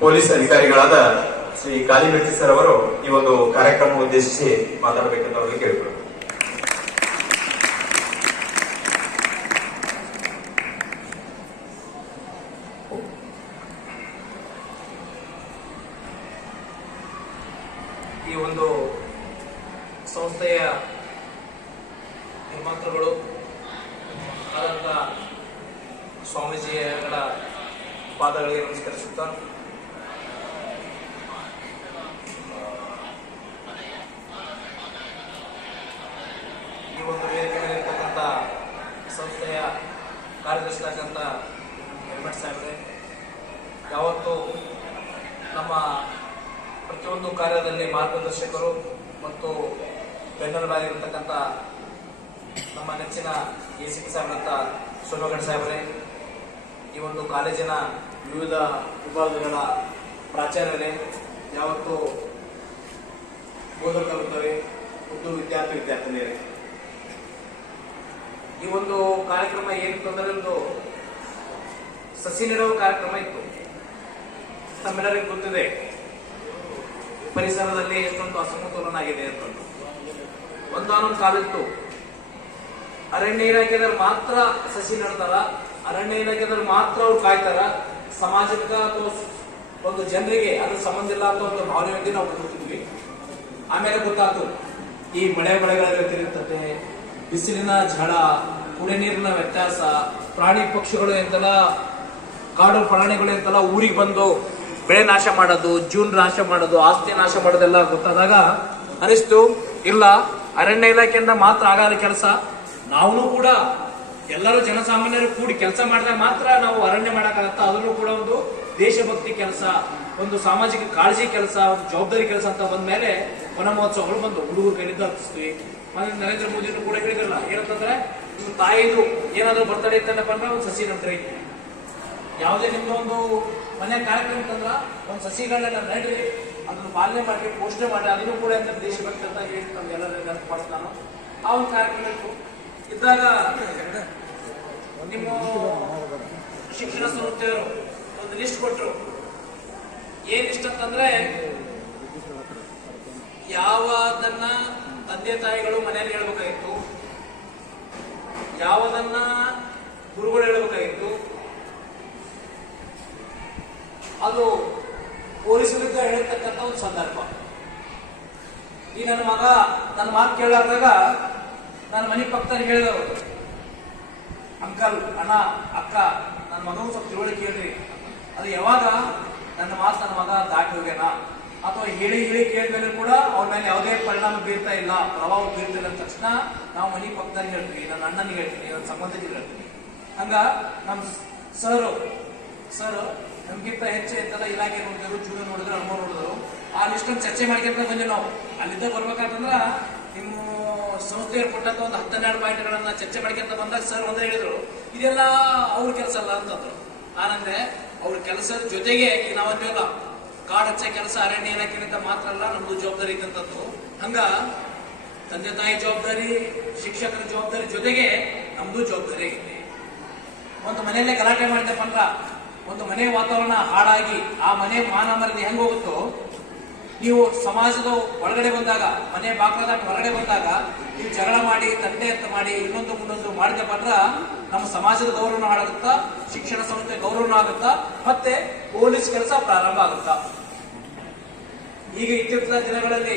Police ಅಧಿಕಾರಿಗಳಾದ Shri ಕಾಲಿಗಟ್ಟಿ sir ಅವರು ಈ ಒಂದು ಕಾರ್ಯಕ್ರಮ ಉದ್ದೇಶಿಸಿ ಮಾತಾಡಬೇಕಂತ ಅವರಿಗೆ ಕೇಳಿದರು ಈ ಒಂದು ಸಂಸ್ಥೆಯ ಸ್ವಾಮೀಜಿಗಳ ಪಾದಗಳಿಗೆ ನಮಸ್ಕರಿಸುತ್ತಾ ಈ ಒಂದು ವೇದಿಕೆ ಮೇಲಿರ್ತಕ್ಕಂಥ ಸಂಸ್ಥೆಯ ಕಾರ್ಯದರ್ಶಿಯಾದಂಥ ಹೆಲ್ಮೆಟ್ ಸಾಹೇಬ್ರೆ, ಯಾವತ್ತು ನಮ್ಮ ಪ್ರತಿಯೊಂದು ಕಾರ್ಯದಲ್ಲಿ ಮಾರ್ಗದರ್ಶಕರು ಮತ್ತು ಬೆನ್ನೆಲುಬಾಗಿರ್ತಕ್ಕಂಥ ನಮ್ಮ ನೆಚ್ಚಿನ ಎ ಸಿ ಪಿ ಸಾಹೇಬ್ರಂಥ ಸೋಮಗಢ ಸಾಹೇಬ್ರೆ, ಈ ಒಂದು ಕಾಲೇಜಿನ ವಿವಿಧ ವಿಭಾಗಗಳ ಪ್ರಾಚಾರ್ಯರೇ, ಯಾವತ್ತು ಬೋಧಕರುತ್ತವೆ ಉದ್ದು ವಿದ್ಯಾರ್ಥಿ ವಿದ್ಯಾರ್ಥಿನಿಯರೇ. ಈ ಒಂದು ಕಾರ್ಯಕ್ರಮ ಏನಿತ್ತು ಅಂದ್ರೆ ಒಂದು ಸಸಿ ನೆಡುವ ಕಾರ್ಯಕ್ರಮ ಇತ್ತು. ತಮ್ಮೆಲ್ಲರಿಗೂ ಗೊತ್ತಿದೆ, ಪರಿಸರದಲ್ಲಿ ಎಷ್ಟೊಂದು ಅಸಮತೋಲನ ಆಗಿದೆ ಅಂತಂದು ಒಂದಾನೊಂದು ಕಾಲಿತ್ತು ಅರಣ್ಯ ಇಲಾಖೆದವ್ರು ಮಾತ್ರ ಸಸಿ ನೆಡ್ತಾರ, ಅರಣ್ಯ ಇಲಾಖೆದವ್ರು ಮಾತ್ರ ಅವ್ರು ಕಾಯ್ತಾರ. ಸಮಾಜಕ್ಕ ಅಥವಾ ಒಂದು ಜನರಿಗೆ ಅದ್ರ ಸಂಬಂಧ ಇಲ್ಲ ಅಂತ ಒಂದು ಭಾವನೆಯೊಂದಿಗೆ ನಾವು ಕೂತಿದ್ವಿ. ಆಮೇಲೆ ಗೊತ್ತಾಯ್ತು, ಈ ಮಳೆ ಮಳೆಗಳಲ್ಲಿ ವ್ಯತಿರಿಕ್ತತೆ ಬಿಸಿಲಿನ ಝಳ ಕುಡಿ ನೀರಿನ ವ್ಯತ್ಯಾಸ, ಪ್ರಾಣಿ ಪಕ್ಷಿಗಳು ಎಂತೆಲ್ಲ, ಕಾಡು ಪ್ರಾಣಿಗಳು ಎಂತೆಲ್ಲ ಊರಿಗೆ ಬಂದು ಬೆಳೆ ನಾಶ ಮಾಡೋದು ಜೂನ್ ನಾಶ ಮಾಡೋದು, ಆಸ್ತಿ ನಾಶ ಮಾಡೋದೆಲ್ಲ ಗೊತ್ತಾದಾಗ ಅನಿಸ್ತು, ಇಲ್ಲ, ಅರಣ್ಯ ಇಲಾಖೆಯಿಂದ ಮಾತ್ರ ಆಗಲ್ಲ ಕೆಲಸ. ನಾವು ಕೂಡ ಎಲ್ಲರೂ ಜನಸಾಮಾನ್ಯರು ಕೂಡಿ ಕೆಲಸ ಮಾಡಿದಾಗ ಮಾತ್ರ ನಾವು ಅರಣ್ಯ ಮಾಡೋಕ್ಕಾಗತ್ತ? ಅದರಲ್ಲೂ ಕೂಡ ಒಂದು ದೇಶಭಕ್ತಿ ಕೆಲಸ, ಒಂದು ಸಾಮಾಜಿಕ ಕಾಳಜಿ ಕೆಲಸ, ಒಂದು ಜವಾಬ್ದಾರಿ ಕೆಲಸ ಅಂತ ಬಂದ ಮೇಲೆ ವನ ಮಹೋತ್ಸವಗಳು ಬಂದು ಹುಡುಗರು ಕೈಲಿಂದ ಹತ್ತಿಸ್ತೀವಿ ನರೇಂದ್ರ ಮೋದಿ ಕೂಡ ಹೇಳಿದ್ರಲ್ಲ, ಏನಂತಂದ್ರೆ ನಿಮ್ಮ ತಾಯಿದು ಏನಾದ್ರೂ ಬರ್ತಡೇ ಇತ್ತಂದಪ್ಪ ಅಂದ್ರೆ ಒಂದು ಸಸಿ ನಂತರ ಯಾವುದೇ ನಿಮ್ದು ಒಂದು ಮನೆ ಕಾರ್ಯಕ್ರಮ ಅಂತಂದ್ರ ಒಂದು ಸಸಿಗಳನ್ನ ನೆಡಿ ಅದನ್ನು ಪಾಲನೆ ಮಾಡಿ, ಪೋಷಣೆ ಮಾಡಿ, ಅದನ್ನು ಕೂಡ ಅಂತ ದೇಶಭಕ್ತಿ ಅಂತ ಹೇಳಿ ನೆನಪು ಮಾಡ್ತೀನಿ ನಾನು. ಆ ಒಂದು ಕಾರ್ಯಕ್ರಮ ಇದ್ದಾಗ ನಿಮ್ಮ ಶಿಕ್ಷಣ ಸಂಸ್ಥೆಯವರು ಒಂದು ಲಿಸ್ಟ್ ಕೊಟ್ರು. ಏನ್ ಇಷ್ಟ ಅಂತಂದ್ರೆ, ಯಾವದನ್ನ ತಂದೆ ತಾಯಿಗಳು ಮನೆಯಲ್ಲಿ ಹೇಳ್ಬೇಕಾಗಿತ್ತು. ಯಾವುದನ್ನ ಗುರುಗಳು ಹೇಳಬೇಕಾಗಿತ್ತು. ಅದು ಪೊಲೀಸ್ ವಿರುದ್ಧ ಹೇಳಿರ್ತಕ್ಕಂಥ ಒಂದು ಸಂದರ್ಭ. ಈ ನನ್ನ ಮಗ ನನ್ನ ಮಾತು ಕೇಳಾರ್ದಾಗ ನನ್ನ ಮನೆ ಪಕ್ಕದಲ್ಲಿ ಹೇಳಿದವರು, ಅಂಕಲ್, ಅಣ್ಣ, ಅಕ್ಕ, ನನ್ನ ಮಗನ ಸ್ವಲ್ಪ ತಿಳುವಳಿಕೆ ಹೇಳ್ರಿ ಅದು ಯಾವಾಗ ನನ್ನ ಮಾತು ನನ್ನ ಮಗ ದಾಟಿ ಹೋಗ್ಯಾನ? ಅಥವಾ ಹೇಳಿ ಹೇಳಿ ಕೇಳಿದ್ರೆ ಕೂಡ ಅವ್ರ ಮೇಲೆ ಯಾವುದೇ ಪರಿಣಾಮ ಬೀರ್ತಾ ಇಲ್ಲ, ಪ್ರಭಾವ ಬೀರ್ತಿಲ್ಲ ಅಂದ ತಕ್ಷಣ ನಾವು ಮನೆ ಪಕ್ಕದಲ್ಲಿ ಹೇಳ್ತೀವಿ, ನನ್ನ ಅಣ್ಣನಿಗೆ ಹೇಳ್ತೀನಿ, ನನ್ನ ಸಂಬಂಧಿಕರಿಗೆ ಹೇಳ್ತೀನಿ. ಹಂಗ ನಮ್ಮ ಸರ್ ಸರ್, ನಮ್ಗಿಂತ ಹೆಚ್ಚು ಎಂತೆಲ್ಲ ಇಲಾಖೆ ನೋಡಿದ್ರು ಜೂನಿಯರ್ ನೋಡಿದ್ರು ಅಮ್ಮ ನೋಡಿದ್ರು, ಆ ಲಿಸ್ಟ್ ಚರ್ಚೆ ಮಾಡ್ಕೊಂತ ಬಂದ್ವಿ ನಾವು. ಅಲ್ಲಿಂದ ಬರ್ಬೇಕಾತಂದ್ರ ನಿಮ್ಮ ಸಂಸ್ಥೆ ಕೊಟ್ಟಂತ ಒಂದು ಹತ್ತೆರಡು ಪಾಯಿಂಟ್ಗಳನ್ನ ಚರ್ಚೆ ಮಾಡ್ಕೊಂತ ಬಂದಾಗ ಸರ್ ಒಂದೇ ಹೇಳಿದ್ರು, ಇದೆಲ್ಲ ಅವ್ರ ಕೆಲಸ ಅಲ್ಲ ಅಂತಂದ್ರು. ಆನಂದ್ರೆ ಅವ್ರ ಕೆಲಸದ ಜೊತೆಗೆ ಈ ನಾವಂತೀವಲ್ಲ ಕಾಡ್ ಹಚ್ಚ ಕೆಲಸ ಅರಣ್ಯ ಇಲಾಖೆಯಿಂದ ಮಾತ್ರ ಅಲ್ಲ, ನಮ್ದು ಜವಾಬ್ದಾರಿ ಇದ್ದಂಥದ್ದು ಹಂಗ ತಂದೆ ತಾಯಿ ಜವಾಬ್ದಾರಿ, ಶಿಕ್ಷಕರ ಜವಾಬ್ದಾರಿ ಜೊತೆಗೆ ನಮ್ದು ಜವಾಬ್ದಾರಿ ಒಂದು ಮನೆಯಲ್ಲೇ ಗಲಾಟೆ ಮಾಡಿದಪ್ಪ ಅಂದ್ರ ಒಂದು ಮನೆ ವಾತಾವರಣ ಹಾಳಾಗಿ ಆ ಮನೆ ಮಾನ ಮರದಿ ಹೆಂಗ್ ಹೋಗುತ್ತೋ, ನೀವು ಸಮಾಜದ ಒಳಗಡೆ ಬಂದಾಗ, ಮನೆ ಬಾಕಲದ ಹೊರಗಡೆ ಬಂದಾಗ, ನೀವು ಜಗಳ ಮಾಡಿ ತಂದೆ ಅಂತ ಮಾಡಿ, ಇನ್ನೊಂದು ಮುನ್ನೊಂದು ಮಾಡಿದಪ್ಪ ಅಂದ್ರ ನಮ್ಮ ಸಮಾಜದ ಗೌರವನ ಹಾಳಾಗುತ್ತಾ, ಶಿಕ್ಷಣ ಸಂಸ್ಥೆ ಗೌರವನ ಆಗುತ್ತಾ, ಮತ್ತೆ ಪೊಲೀಸ್ ಕೆಲಸ ಪ್ರಾರಂಭ ಆಗುತ್ತಾ? ಈಗ ಇತ್ತೀಚಿನ ದಿನಗಳಲ್ಲಿ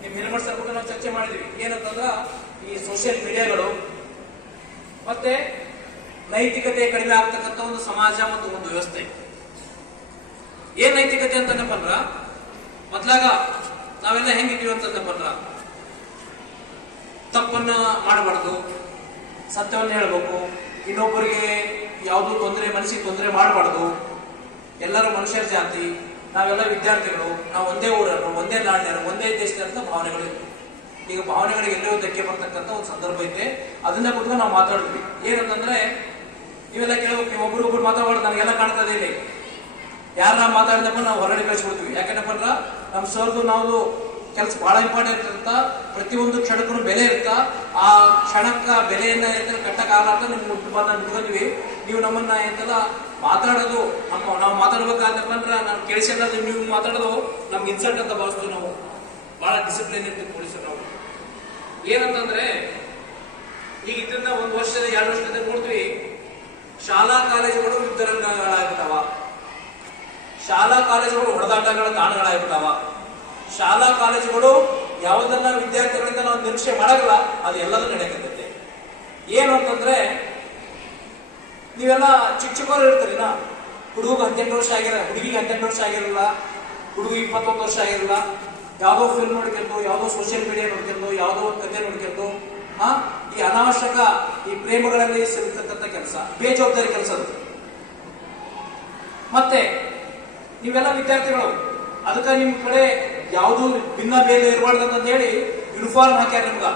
ನೀವು ನಿರ್ಮಲ್ ಸರ್ ಕೂಡ ನಾವು ಚರ್ಚೆ ಮಾಡಿದ್ವಿ. ಏನಂತಂದ್ರ ಈ ಸೋಷಿಯಲ್ ಮೀಡಿಯಾಗಳು ಮತ್ತೆ ನೈತಿಕತೆ ಕಡಿಮೆ ಆಗ್ತಕ್ಕಂಥ ಒಂದು ಸಮಾಜ ಮತ್ತು ಒಂದು ವ್ಯವಸ್ಥೆ. ಏನ್ ನೈತಿಕತೆ ಅಂತಂದಪ್ಪ ಅಂದ್ರ ಮೊದ್ಲಾಗ ನಾವೆಲ್ಲ ಹೆಂಗಿದೀವಿ ಅಂತಂದಪ್ಪ ಅಂದ್ರ ತಪ್ಪನ್ನ ಮಾಡಬಾರ್ದು, ಸತ್ಯವನ್ನ ಹೇಳ್ಬೇಕು, ಇನ್ನೊಬ್ಬರಿಗೆ ಯಾವುದು ತೊಂದರೆ, ಮನಸ್ಸಿಗೆ ತೊಂದರೆ ಮಾಡಬಾರ್ದು, ಎಲ್ಲರೂ ಮನುಷ್ಯರ ಜಾತಿ ನಾವೆಲ್ಲ ವಿದ್ಯಾರ್ಥಿಗಳು, ನಾವು ಒಂದೇ ಊರನ್ನು, ಒಂದೇ ನಾಡಿನರು ಒಂದೇ ದೇಶದ ಭಾವನೆಗಳು ಇತ್ತು ಈಗ ಭಾವನೆಗಳಿಗೆ ಎಲ್ಲೋ ಧಕ್ಕೆ ಬರ್ತಕ್ಕಂಥ ಒಂದು ಸಂದರ್ಭ ಐತೆ, ಅದನ್ನ ಕುತ್ಕೊಂಡು ನಾವು ಮಾತಾಡಿದ್ವಿ ಏನಂತಂದ್ರೆ, ಇವೆಲ್ಲ ಕೆಲವು ಒಬ್ಬರು ಒಬ್ರು ಮಾತಾಡಬಾರ್ದು, ನನಗೆಲ್ಲ ಕಾಣ್ತಾ ಇಲ್ಲಿ. ಯಾರ ಮಾತಾಡಿದಪ್ಪ ನಾವು ಹೊರಗಡೆ ಕಳಿಸ್ಬಿಡ್ತೀವಿ. ಯಾಕಂದ್ರೆ ನಮ್ಮ ಸರ್ದು ನಾವು ಕೆಲಸ ಬಹಳ ಇಂಪಾರ್ಟೆಂಟ್ ಇರುತ್ತ ಪ್ರತಿಯೊಂದು ಕ್ಷಣಕ್ಕೂ ಬೆಲೆ ಇರುತ್ತ. ಆ ಕ್ಷಣಕ್ಕ ಬೆಲೆಯನ್ನ ಎಂತ ಕಟ್ಟಕ್ಕಾಗಲಾರ್ದ ನಿಮ್ಗೆ ಬಂದ ನಿಂತ್ಕೊಂಡ್ವಿ ನೀವು ನಮ್ಮನ್ನ ಏನಂತಲ್ಲ ಮಾತಾಡೋದು, ನಮ್ಮ ನಾವು ಮಾತಾಡ್ಬೇಕಾದಪ್ಪ ನಾನು ಕೇಳಿಸಿಲ್ಲ ನೀವು ಮಾತಾಡೋದು, ನಮ್ಗೆ ಇನ್ಸಲ್ಟ್ ಅಂತ ಭಾವಿಸ್ತೀವಿ ನಾವು. ಬಹಳ ಡಿಸಿಪ್ಲಿನ್ ಇರ್ತೀವಿ ಪೊಲೀಸರು ನಾವು ಏನಂತಂದ್ರೆ, ಈಗ ಇದನ್ನ ಒಂದು ವರ್ಷದ ಎರಡು ವರ್ಷದ ನೋಡ್ತೀವಿ, ಶಾಲಾ ಕಾಲೇಜುಗಳು ಯುದ್ಧರಂಗಗಳಾಗ್ತಾವ ಶಾಲಾ ಕಾಲೇಜುಗಳು ಹೊಡೆದಾಟಗಳ ತಾಣಗಳಾಗ್ತಾವ ಶಾಲಾ ಕಾಲೇಜುಗಳು ಯಾವುದನ್ನ ವಿದ್ಯಾರ್ಥಿಗಳಿಂದ ನಾವು ನಿರೀಕ್ಷೆ ಮಾಡಲ್ಲ, ಅದು ಎಲ್ಲದೂ ನಡೆಯಕತ್ತೈತೆ ಏನು ಅಂತಂದ್ರೆ, ನೀವೆಲ್ಲ ಚಿಕ್ಕ ಚಿಕ್ಕವರು ಇರ್ತೀರಿನ ಹುಡುಗ ಹದಿನೆಂಟು ವರ್ಷ ಆಗಿರ, ಹುಡುಗಿಗೆ ಹದಿನೆಂಟು ವರ್ಷ ಆಗಿರಲ್ಲ, ಹುಡುಗ ಇಪ್ಪತ್ತೊಂದು ವರ್ಷ ಆಗಿರಲ್ಲ, ಯಾವುದೋ ಫಿಲ್ಮ್ ನೋಡ್ಕೊಂಡು, ಯಾವುದೋ ಸೋಷಿಯಲ್ ಮೀಡಿಯಾ ನೋಡ್ಕೊಂಡು, ಯಾವುದೋ ಒಂದು ಕಥೆ ನೋಡ್ಕೊಂಡು ಹಾ ಈ ಅನಾವಶ್ಯಕ ಈ ಪ್ರೇಮಗಳಲ್ಲಿ ಸಿಲುಕತಕ್ಕಂಥ ಕೆಲಸ, ಬೇಜವಾಬ್ದಾರಿ ಕೆಲಸ ಅದು. ಮತ್ತೆ, ನೀವೆಲ್ಲ ವಿದ್ಯಾರ್ಥಿಗಳು ಅದಕ್ಕೆ ನಿಮ್ ಕಡೆ ಯಾವುದು ಭಿನ್ನ ಭೇದ ಅಂತ ಹೇಳಿ ಯೂನಿಫಾರ್ಮ್ ಹಾಕ್ಯಾರ ನಿಮ್ಗ.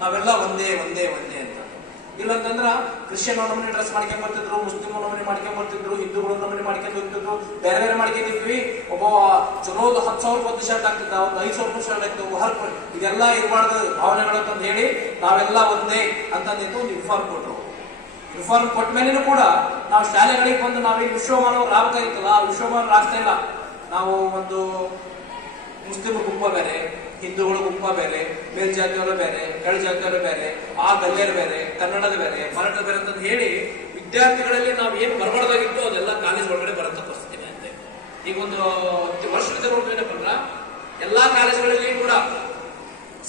ನಾವೆಲ್ಲ ಒಂದೇ ಒಂದೇ ಒಂದೇ ಅಂತ. ಇಲ್ಲಂತಂದ್ರ ಕ್ರಿಶ್ಚಿಯನ್ ನಮೂನಿ ಡ್ರೆಸ್ ಮಾಡ್ಕೊಂಡ್ ಬರ್ತಿದ್ರು ಮುಸ್ಲಿಂ ನಮೂನಿ ಮಾಡ್ಕೊಂಡ್ ಬರ್ತಿದ್ರು, ಹಿಂದೂಗಳು ನಮೂನಿ ಮಾಡ್ಕೊಂಡ್ ಹೋಗ್ತಿದ್ರು, ಬೇರೆ ಬೇರೆ ಮಾಡ್ಕೊಂಡಿದ್ವಿ. ಒಬ್ಬ ಚಲೋ ಹತ್ತು ಸಾವಿರ ರೂಪಾಯಿ ಶರ್ಟ್ ಆಗ್ತಿದ್ದ ಒಂದು ಐದು ಸಾವಿರ ಶರ್ಟ್ ಆಯ್ತು ಹರ್ ಇದೆಲ್ಲ ಇರಬಾರ್ದು ಭಾವನೆಗಳು ಹೇಳಿ ನಾವೆಲ್ಲ ಒಂದೇ ಅಂತ ಒಂದು ಯೂನಿಫಾರ್ಮ್ ಕೊಟ್ರು. ಯೂನಿಫಾರ್ಮ್ ಕೊಟ್ಟ ಮೇಲೇನು ಕೂಡ ನಾವು ಶಾಲೆಗಳಿಗೆ ಬಂದು ನಾವೀಗ ವಿಶ್ವಮಾನವ್ರು ಆಗ್ತಾ ಇತ್ತಲ್ಲ ವಿಶ್ವಮಾನ ರಾಗ್ತಾ ಇಲ್ಲ. ನಾವು ಒಂದು ಮುಸ್ಲಿಮ್ ಗುಂಪ ಬೇರೆ, ಹಿಂದೂಗಳ ಗುಂಪ ಬೇರೆ ಮೇಲ್ಜಾತಿಯವರು ಬೇರೆ ಕೆಳಜಾತಿಯವರು ಬೇರೆ, ಆ ಗಲ್ಯರು ಬೇರೆ, ಕನ್ನಡದ ಬೇರೆ ಮರಾಠ ಬೇರೆ ಅಂತ ಹೇಳಿ ವಿದ್ಯಾರ್ಥಿಗಳಲ್ಲಿ ನಾವು ಏನು ಬರಬಾರ್ದಾಗಿತ್ತು ಅದೆಲ್ಲ ಕಾಲೇಜ್ ಒಳಗಡೆ ಬರಂತ ಪರಿಸ್ಥಿತಿ ಅಂತೆ. ಈಗ ಒಂದು ವರ್ಷದ ಏನಪ್ಪ ಎಲ್ಲಾ ಕಾಲೇಜುಗಳಲ್ಲಿ ಕೂಡ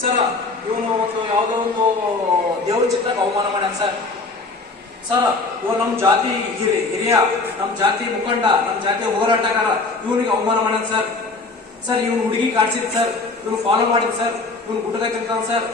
ಸರ್, ಇವನು ಒಂದು ಯಾವುದೋ ಒಂದು ದೇವ್ರ ಚಿತ್ರಕ್ಕೆ ಅವಮಾನ ಮಾಡ್ಯಾನ ಸರ್. ಸರ್ ಓ ನಮ್ಮ ಜಾತಿ ಹಿರಿ, ಹಿರಿಯ ನಮ್ಮ ಜಾತಿ ಮುಖಂಡ ನಮ್ಮ ಜಾತಿ ಹೋರಾಟಗಾರ, ಇವನಿಗೆ ಅವಮಾನ ಮಾಡ್ಯಾನ ಸರ್. ಸರ್, ಇವನು ಹುಡುಗಿ ಕಾಡ್ಸಿದ್ ಸರ್. ಇವನು ಫಾಲೋ ಮಾಡಿದ್ ಸರ್. ಇವನು ಗುಡ್ಡದಾಗ ಸರ್.